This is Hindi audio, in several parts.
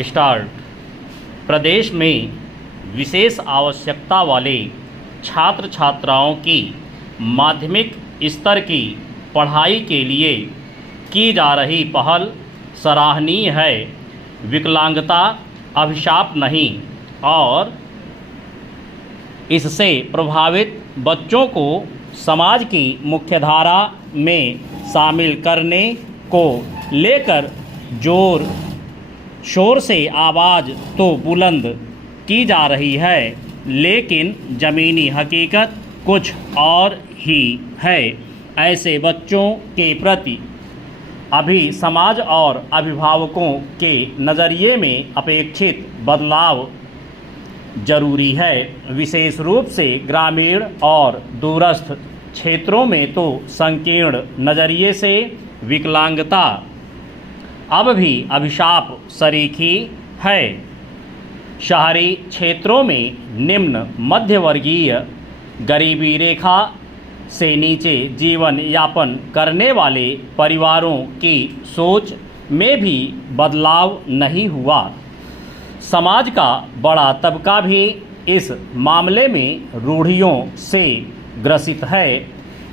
स्टार्ट। प्रदेश में विशेष आवश्यकता वाले छात्र छात्राओं की माध्यमिक स्तर की पढ़ाई के लिए की जा रही पहल सराहनीय है। विकलांगता अभिशाप नहीं और इससे प्रभावित बच्चों को समाज की मुख्यधारा में शामिल करने को लेकर जोर शोर से आवाज़ तो बुलंद की जा रही है, लेकिन ज़मीनी हकीकत कुछ और ही है। ऐसे बच्चों के प्रति अभी समाज और अभिभावकों के नज़रिए में अपेक्षित बदलाव जरूरी है। विशेष रूप से ग्रामीण और दूरस्थ क्षेत्रों में तो संकीर्ण नज़रिए से विकलांगता अब भी अभिशाप सरीखी है। शहरी क्षेत्रों में निम्न मध्यवर्गीय गरीबी रेखा से नीचे जीवन यापन करने वाले परिवारों की सोच में भी बदलाव नहीं हुआ। समाज का बड़ा तबका भी इस मामले में रूढ़ियों से ग्रसित है।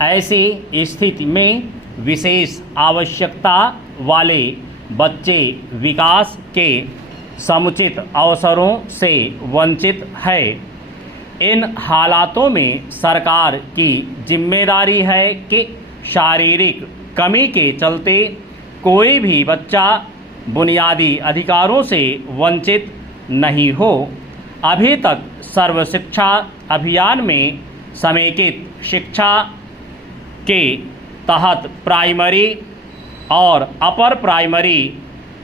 ऐसी स्थिति में विशेष आवश्यकता वाले बच्चे विकास के समुचित अवसरों से वंचित है। इन हालातों में सरकार की जिम्मेदारी है कि शारीरिक कमी के चलते कोई भी बच्चा बुनियादी अधिकारों से वंचित नहीं हो। अभी तक सर्व शिक्षा अभियान में समेकित शिक्षा के तहत प्राइमरी और अपर प्राइमरी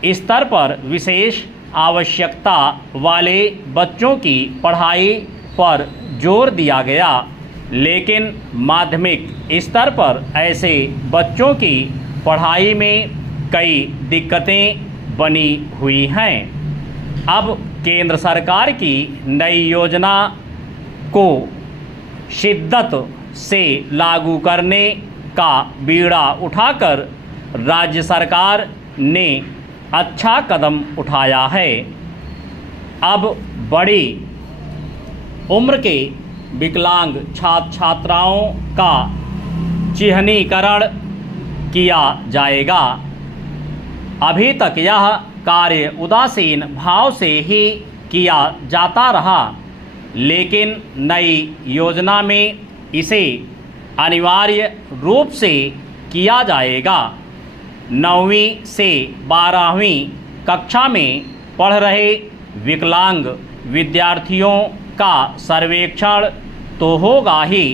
स्तर पर विशेष आवश्यकता वाले बच्चों की पढ़ाई पर जोर दिया गया, लेकिन माध्यमिक स्तर पर ऐसे बच्चों की पढ़ाई में कई दिक्कतें बनी हुई हैं। अब केंद्र सरकार की नई योजना को शिद्दत से लागू करने का बीड़ा उठाकर राज्य सरकार ने अच्छा कदम उठाया है। अब बड़ी उम्र के विकलांग छात्र छात्राओं का चिह्नीकरण किया जाएगा। अभी तक यह कार्य उदासीन भाव से ही किया जाता रहा, लेकिन नई योजना में इसे अनिवार्य रूप से किया जाएगा। 9वीं से 12वीं कक्षा में पढ़ रहे विकलांग विद्यार्थियों का सर्वेक्षण तो होगा ही,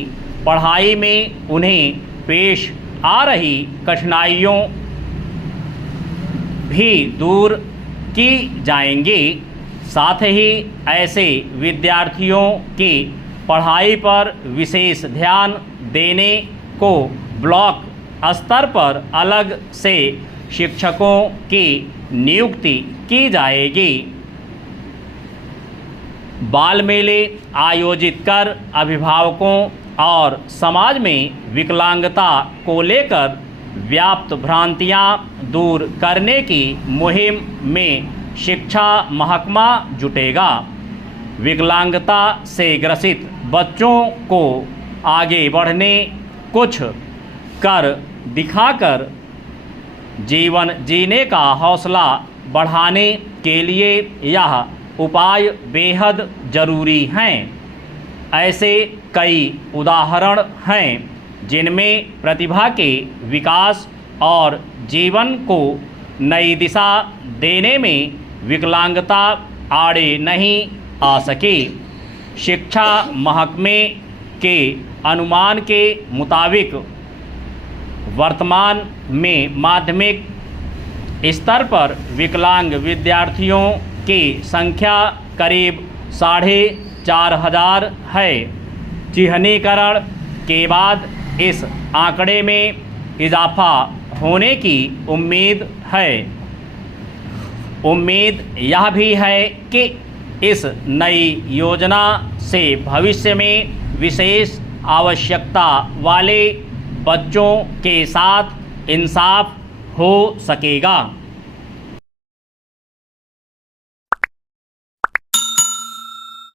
पढ़ाई में उन्हें पेश आ रही कठिनाइयों भी दूर की जाएंगी। साथ ही ऐसे विद्यार्थियों की पढ़ाई पर विशेष ध्यान देने को ब्लॉक स्तर पर अलग से शिक्षकों की नियुक्ति की जाएगी। बाल मेले आयोजित कर अभिभावकों और समाज में विकलांगता को लेकर व्याप्त भ्रांतियां दूर करने की मुहिम में शिक्षा महकमा जुटेगा। विकलांगता से ग्रसित बच्चों को आगे बढ़ने, कुछ कर दिखाकर जीवन जीने का हौसला बढ़ाने के लिए यह उपाय बेहद ज़रूरी हैं। ऐसे कई उदाहरण हैं जिनमें प्रतिभा के विकास और जीवन को नई दिशा देने में विकलांगता आड़े नहीं आ सकी। शिक्षा महकमे के अनुमान के मुताबिक वर्तमान में माध्यमिक स्तर पर विकलांग विद्यार्थियों की संख्या करीब 4,500 है। चिह्नीकरण के बाद इस आंकड़े में इजाफा होने की उम्मीद है। उम्मीद यह भी है कि इस नई योजना से भविष्य में विशेष आवश्यकता वाले बच्चों के साथ इंसाफ हो सकेगा।